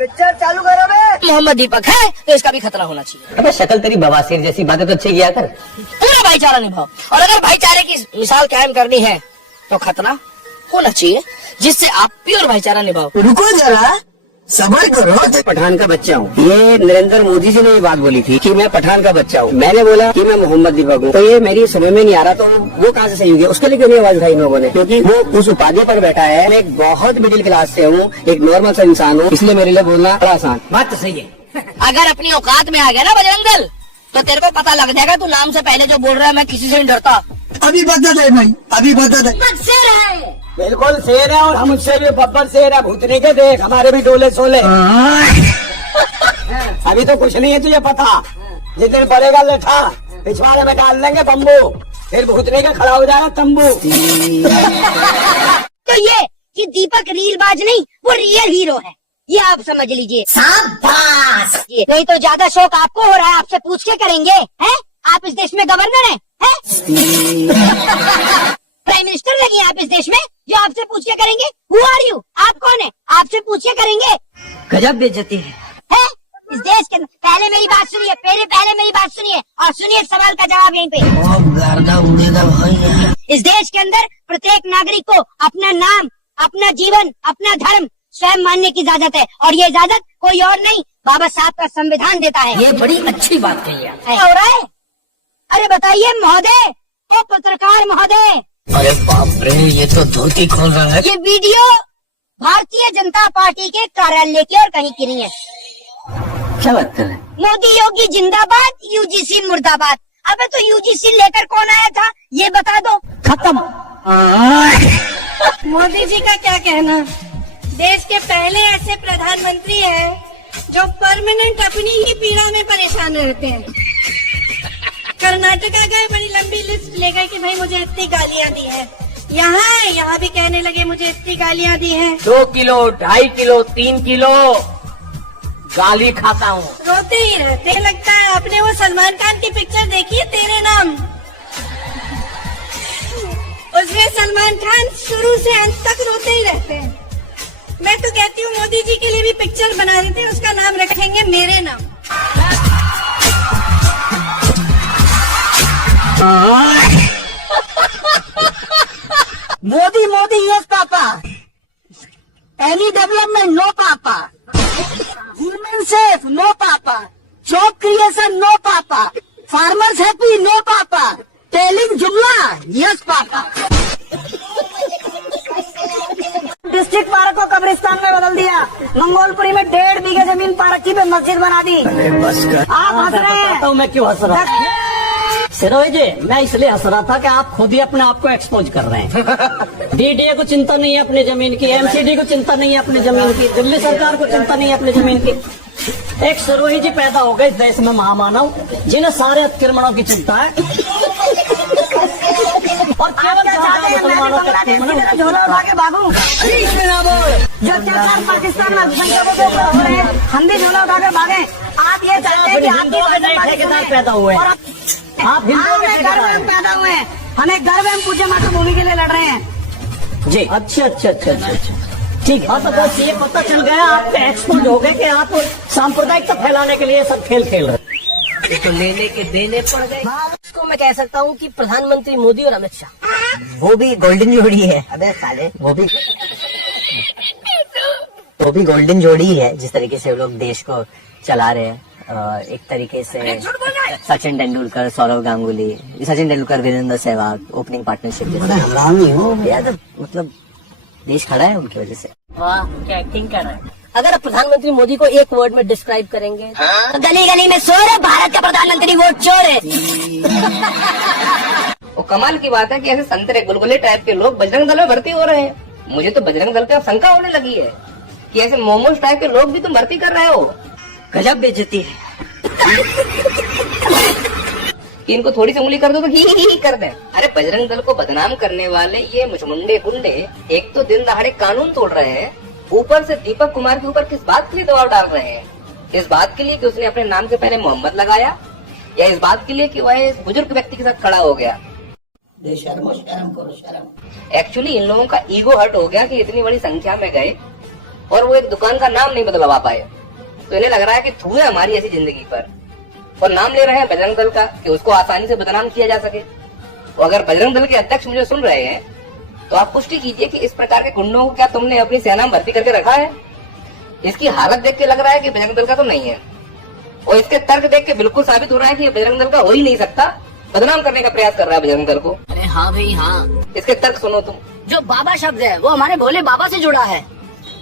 Picture चालू करो बे। मोहम्मद दीपक है तो इसका भी खतरा होना चाहिए। अबे शक्ल तेरी बवासीर जैसी, बातें तो अच्छी किया कर। पूरा भाईचारा निभाओ, और अगर भाईचारे की मिसाल कायम करनी है तो खतरा होना चाहिए जिससे आप प्योर भाईचारा निभाओ। रुको जरा, सबर करो। पठान का बच्चा हूँ। ये नरेंद्र मोदी जी ने ये बात बोली थी कि मैं पठान का बच्चा हूँ। मैंने बोला कि मैं मोहम्मद दीपक हूँ, तो ये मेरी समझ में नहीं आ रहा, तो वो कहाँ से सही होगी? उसके लिए क्यों नहीं आवाज उठाई इन लोगों ने? क्योंकि वो उस उपाधि पर बैठा है। मैं एक बहुत मिडिल क्लास से हूँ, एक नॉर्मल सा इंसान हूँ, इसलिए मेरे लिए बोलना बड़ा आसान। बात तो सही है। अगर अपनी औकात में आ गया ना बजरंग दल, तो तेरे को पता लग जाएगा तू नाम से पहले जो बोल रहा है मैं किसी से नहीं डरता। अभी बता दे भाई, अभी बता दे। बिल्कुल शेर है, और हम उससे भी बब्बर शेर है। भूतने के देख, हमारे भी डोले सोले। अभी तो कुछ नहीं है तुझे पता। जिस दिन पड़ेगा लेठा, पिछवाड़े में डाल देंगे बम्बू, फिर भूतने का खड़ा हो जाएगा तंबू। तो ये कि दीपक रीलबाज नहीं, वो रियल हीरो है, ये आप समझ लीजिए। शाबाश। नहीं तो ज्यादा शौक आपको हो रहा है, आपसे पूछ के करेंगे हैं? आप इस देश में गवर्नर हैं? प्राइम मिनिस्टर लगी आप इस देश में, जो आपसे पूछ के करेंगे हु आर यू, आप कौन है, आपसे पूछ के करेंगे। गजब बेइज्जती है। इस देश के पहले मेरी बात सुनिए, पहले मेरी बात सुनिए और सुनिए सवाल का जवाब यहीं पे। गर्दा उड़ेगा भाई। इस देश के अंदर प्रत्येक नागरिक को अपना नाम, अपना जीवन, अपना धर्म स्वयं मानने की इजाजत है, और ये इजाजत कोई और नहीं, बाबा साहब का संविधान देता है। ये बड़ी अच्छी बात कही है। क्या हो रहा है? अरे बताइए महोदय, ओ पत्रकार महोदय। अरे बाप रे, ये तो धोती खोल रहा है। ये वीडियो भारतीय जनता पार्टी के कार्यालय की और कहीं की नहीं है। क्या बात कर रहे हैं? मोदी योगी जिंदाबाद, यूजीसी मुर्दाबाद। अबे तो यूजीसी लेकर कौन आया था ये बता दो। खत्म। मोदी जी का क्या कहना, देश के पहले ऐसे प्रधानमंत्री हैं जो परमानेंट अपनी ही पीड़ा में परेशान रहते हैं। कर्नाटका गए, बड़ी लंबी लिस्ट ले गए कि भाई मुझे इतनी गालियां दी है। यहाँ भी कहने लगे मुझे इतनी गालियां दी हैं। 2 किलो, 2.5 किलो, 3 किलो गाली खाता हूँ। रोते ही रहते। लगता है आपने वो सलमान खान की पिक्चर देखी है तेरे नाम, उसमें सलमान खान शुरू से अंत तक रोते ही रहते हैं। मैं तो कहती हूँ मोदी जी के लिए भी पिक्चर बना देते हैं, उसका नाम रखेंगे मेरे नाम। Modi Modi yes papa, any development no papa, women safe no papa, job creation no papa, farmers happy no papa, telling jumla yes papa. District park को कब्रिस्तान में बदल दिया, मंगोलपुरी में 1.5 बीघे जमीन पार्की पे मस्जिद बना दी। बस कर। आप हंस रहे हैं। मैं क्यों हंस रहा हूँ? सिरोही जी, मैं इसलिए हंस रहा था कि आप खुद ही अपने आप को एक्सपोज कर रहे हैं। डीडीए को चिंता नहीं है अपनी जमीन की, एमसीडी को चिंता नहीं है अपनी जमीन की, दिल्ली सरकार को चिंता नहीं है अपनी जमीन की। एक सिरोही जी पैदा हो गए इस देश में महामानव, जिन्हें सारे अतिक्रमणों की चिंता है, और केवल मुसलमानों का झोला उठा के भागू। जो अत्याचार पाकिस्तान में अल्पसंख्यकों के ऊपर हो रहे हैं, हम भी झोला उठा के भागे। आप ये चाहते हैं कि आपके ठेकेदार पैदा हुए, आप हिंदुओं के गर्व में पैदा हुए हैं, हमें गर्व है, हम पूज्य मातृभूमि के लिए लड़ रहे हैं जी। अच्छा, ठीक। हाँ, तो बस ये पता चल गया, आप एक्सपोज हो गए कि आप सांप्रदायिकता फैलाने के लिए सब खेल खेल रहे। तो लेने के देने पड़ गए। इसको मैं कह सकता हूँ कि प्रधानमंत्री मोदी और अमित शाह, वो भी गोल्डन जोड़ी है। अबे साले, वो भी गोल्डन जोड़ी ही है। जिस तरीके से वो लोग देश को चला रहे हैं, एक तरीके से सचिन तेंदुलकर, सौरव गांगुली, सचिन तेंदुलकर, वीरेंद्र सहवाग ओपनिंग पार्टनरशिप जैसे, मतलब देश खड़ा है उनकी वजह से। वाह क्या एक्टिंग कर रहा है। अगर आप प्रधानमंत्री मोदी को एक वर्ड में डिस्क्राइब करेंगे तो गली गली में शोर है, भारत का प्रधानमंत्री वोट चोर है। वो कमाल की बात है कि ऐसे संतरे गुलगुले टाइप के लोग बजरंग दल में भर्ती हो रहे हैं। मुझे तो बजरंग दल पे शंका होने लगी है कि ऐसे मोमोज टाइप के लोग भी तुम भर्ती कर रहे हो। गजब बेइज्जती है। कि इनको थोड़ी सी उंगली कर दो तो ही कर दे। अरे बजरंग दल को बदनाम करने वाले ये मुचमुंडे गुंडे एक तो दिन दहाड़े कानून तोड़ रहे हैं, ऊपर से दीपक कुमार के ऊपर किस बात के लिए दबाव डाल रहे हैं? इस बात के लिए कि उसने अपने नाम से पहले मोहम्मद लगाया, या इस बात के लिए कि वह इस बुजुर्ग व्यक्ति के साथ खड़ा हो गया? शर्म करो शर्म। एक्चुअली इन लोगों का ईगो हर्ट हो गया कि इतनी बड़ी संख्या में गए और वो एक दुकान का नाम नहीं बदलवा पाए, तो इन्हें लग रहा है कि थू है हमारी ऐसी जिंदगी पर, और नाम ले रहे हैं बजरंग दल का कि उसको आसानी से बदनाम किया जा सके। तो अगर बजरंग दल के अध्यक्ष मुझे सुन रहे हैं तो आप पुष्टि कीजिए कि इस प्रकार के गुंडों को क्या तुमने अपनी सेना में भर्ती करके रखा है? इसकी हालत देख के लग रहा है कि बजरंग दल का तो नहीं है, और इसके तर्क देख के बिल्कुल साबित हो रहा है कि ये बजरंग दल का हो ही नहीं सकता, बदनाम करने का प्रयास कर रहा है बजरंग दल को। अरे हाँ भाई हाँ, इसके तर्क सुनो तुम। जो बाबा शब्द है वो हमारे भोले बाबा से जुड़ा है,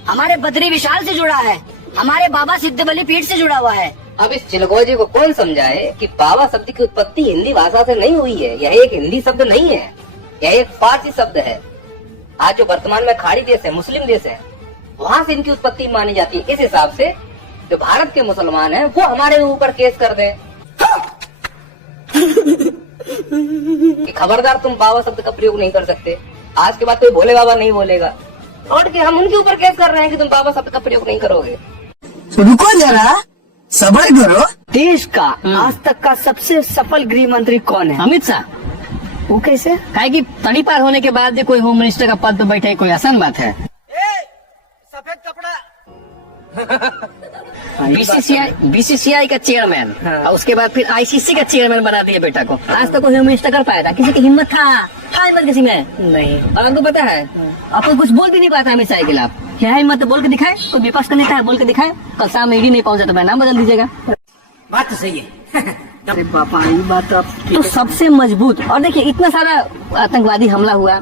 हमारे बद्री विशाल से जुड़ा है, हमारे बाबा सिद्धबली पीठ से जुड़ा हुआ है। अब इस चिलगोजे को कौन समझाए कि बाबा शब्द की उत्पत्ति हिंदी भाषा से नहीं हुई है, यह एक हिंदी शब्द नहीं है, यह एक फारसी शब्द है। आज जो वर्तमान में खाड़ी देश है, मुस्लिम देश है, वहाँ से इनकी उत्पत्ति मानी जाती है। इस हिसाब से जो भारत के मुसलमान हैं वो हमारे ऊपर केस कर दें कि खबरदार तुम बाबा शब्द का प्रयोग नहीं कर सकते, आज के बाद कोई भोले बाबा नहीं बोलेगा, और कि हम उनके ऊपर केस कर रहे हैं कि तुम बाबा शब्द का प्रयोग नहीं करोगे। रुको जरा, सब्र करो। देश का आज तक का सबसे सफल गृह मंत्री कौन है? अमित शाह। वो कैसे? काहे कि तड़ी पार होने के बाद कोई होम मिनिस्टर का पद पे बैठे कोई आसान बात है। सफेद कपड़ा। बीसीसीआई का चेयरमैन और उसके बाद फिर आईसीसी का चेयरमैन बना दिया बेटा को। आज तक कोई होम मिनिस्टर कर पाया था? किसी की हिम्मत था हिम्मत किसी में नहीं। और आपको पता है आपको कुछ बोल भी नहीं पाता अमित शाह के खिलाफ। क्या है हिम्मत? बोल के दिखाए, कोई विपक्ष का नेता है बोल के दिखाए। कल शाम ईडी नहीं पहुंचा तो मैं नाम बदल दीजिएगा। बात तो सही है। अरे पापा ये बात तो सबसे मजबूत। और देखिए इतना सारा आतंकवादी हमला हुआ,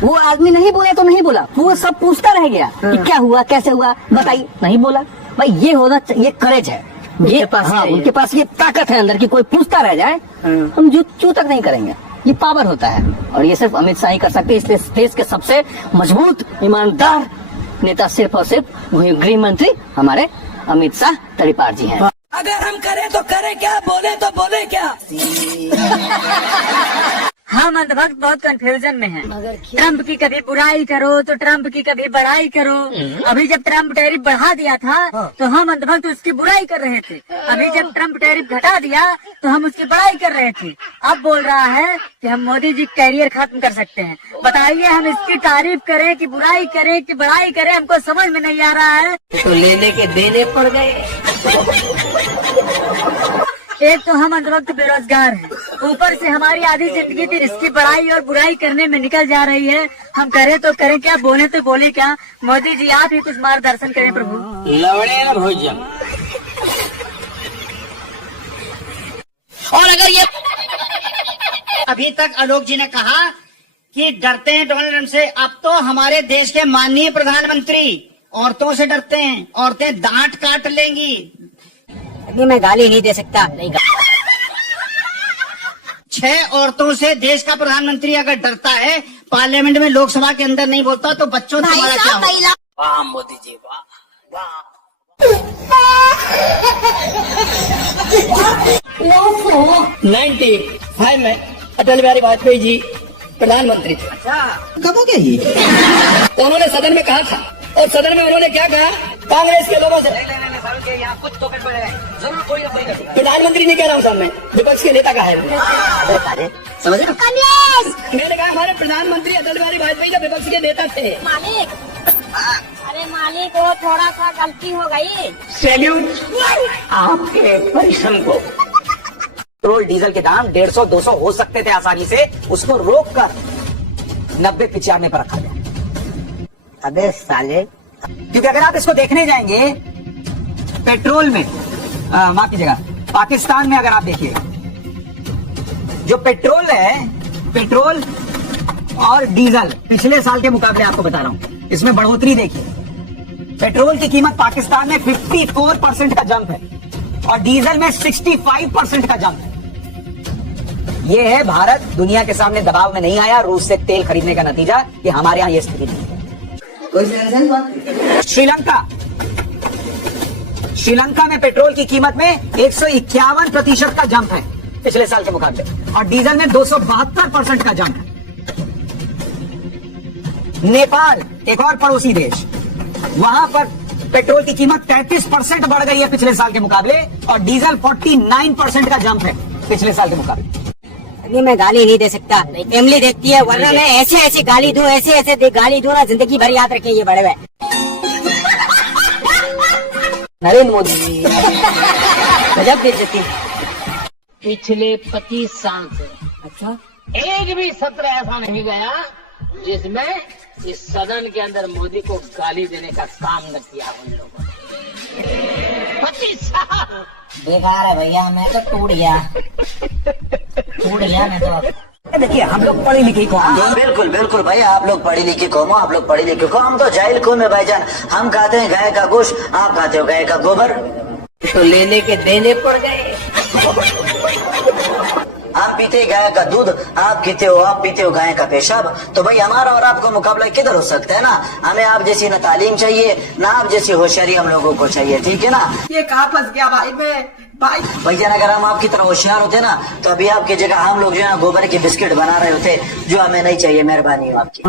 वो आदमी नहीं बोला तो नहीं बोला, वो सब पूछता रह गया कि क्या हुआ कैसे हुआ बताइए, नहीं बोला। भाई ये होना ये करेज है, ये उनके पास ये ताकत है अंदर की, कोई पूछता रह जाए हम चू तक नहीं करेंगे। ये पावर होता है और ये सिर्फ अमित शाह ही कर सकते हैं। इसलिए देश के सबसे मजबूत ईमानदार नेता सिर्फ और सिर्फ वही गृह मंत्री हमारे अमित शाह तड़ीपार जी हैं। अगर हम करें तो करें क्या, बोले तो बोले क्या। हम अंधभक्त बहुत कंफ्यूजन में हैं। ट्रम्प की कभी बुराई करो तो ट्रम्प की कभी बड़ाई करो। अभी जब ट्रम्प टैरिफ बढ़ा दिया था तो हम अंधभक्त उसकी बुराई कर रहे थे। अभी जब ट्रम्प टैरिफ घटा दिया तो हम उसकी बड़ाई कर रहे थे। अब बोल रहा है कि हम मोदी जी कैरियर खत्म कर सकते हैं। बताइए हम इसकी तारीफ करें कि बुराई करें कि बड़ाई करें, हमको समझ में नहीं आ रहा है। तो लेने के देने पड़ गए। एक तो हम अंधभक्त बेरोजगार हैं, ऊपर से हमारी आधी जिंदगी फिर इसकी बड़ाई और बुराई करने में निकल जा रही है। हम करें तो करें क्या, बोले तो बोले क्या। मोदी जी आप ही कुछ मार्गदर्शन करें प्रभु। लवड़े न भोजन। और अगर ये अभी तक आलोक जी ने कहा कि डरते हैं डोनाल्ड ट्रंप से, अब तो हमारे देश के माननीय प्रधानमंत्री औरतों से डरते हैं। औरतें दांत काट लेंगी। मैं गाली नहीं दे सकता। नहीं 6 औरतों से देश का प्रधानमंत्री अगर डरता है, पार्लियामेंट में लोकसभा के अंदर नहीं बोलता, तो बच्चों तुम्हारा क्या होगा? वाह मोदी जी वाह। 95 में अटल बिहारी वाजपेयी जी प्रधानमंत्री थे। कब हो गया ये? तो उन्होंने सदन में कहा था, और सदन में उन्होंने क्या कहा? कांग्रेस के लोगों से प्रधानमंत्री नहीं कह रहा हूँ सामने, विपक्ष के नेता का है। समझ रहे? मैंने कहा हमारे प्रधानमंत्री अटल बिहारी वाजपेयी जब विपक्ष के नेता थे। मालिक, अरे मालिक वो थोड़ा सा गलती हो गई। सैल्यूट आपके परिश्रम को। पेट्रोल डीजल के दाम 150-200 हो सकते थे आसानी से, उसको रोक कर 90-95 पर रखा गया। अबे साले, क्योंकि अगर आप इसको देखने जाएंगे पेट्रोल में, माफ कीजिएगा, पाकिस्तान में अगर आप देखिए जो पेट्रोल है, पेट्रोल और डीजल पिछले साल के मुकाबले आपको बता रहा हूं, इसमें बढ़ोतरी देखिए। पेट्रोल की कीमत पाकिस्तान में 54% का जंप है और डीजल में 65% का जंप है। यह है भारत दुनिया के सामने दबाव में नहीं आया रूस से तेल खरीदने का नतीजा कि हमारे यहां यह स्थिति नहीं है। श्रीलंका में पेट्रोल की कीमत में 151% का जंप है पिछले साल के मुकाबले, और डीजल में 272% का जंप है। नेपाल एक और पड़ोसी देश, वहां पर पेट्रोल की कीमत 33% बढ़ गई है पिछले साल के मुकाबले, और डीजल 49% का जंप है पिछले साल के मुकाबले। अभी मैं गाली नहीं दे सकता, फैमिली देखती है, वरना मैं ऐसे ऐसे गाली दूं, ऐसे ऐसे गाली दूं ना, जिंदगी भर याद रखें ये बड़े हुए। नरेंद्र मोदी गजब बेइज्जती। पिछले 25 साल से अच्छा, एक भी सत्र ऐसा नहीं गया जिसमें इस सदन के अंदर मोदी को गाली देने का काम न किया उन लोगों ने। 25 साल बेकार है भैया, मैं तो टूट गया मैं तो। देखिए हम लोग पढ़ी लिखी कौम। बिल्कुल बिल्कुल भाई, आप लोग पढ़ी लिखी कौम हो, आप लोग पढ़ी लिखी कौम। हम तो जाहिल कौम है भाईजान। हम खाते हैं गाय का गोश्त, आप खाते हो गाय का गोबर। तो लेने के देने पड़ गए। आप पीते गाय का दूध, आप पीते हो गाय का पेशाब। तो भाई हमारा और आपका मुकाबला किधर हो सकता है ना। हमें आप जैसी ना तालीम चाहिए, ना आप जैसी होशियारी हम लोगों को चाहिए, ठीक है ना। ये कहाँ फंस गया भाई मैं भाई। भैया अगर हम आपकी तरह होशियार होते ना तो अभी आपकी जगह हम लोग जो है गोबर के बिस्किट बना रहे होते, जो हमें नहीं चाहिए। मेहरबानी हो आपकी।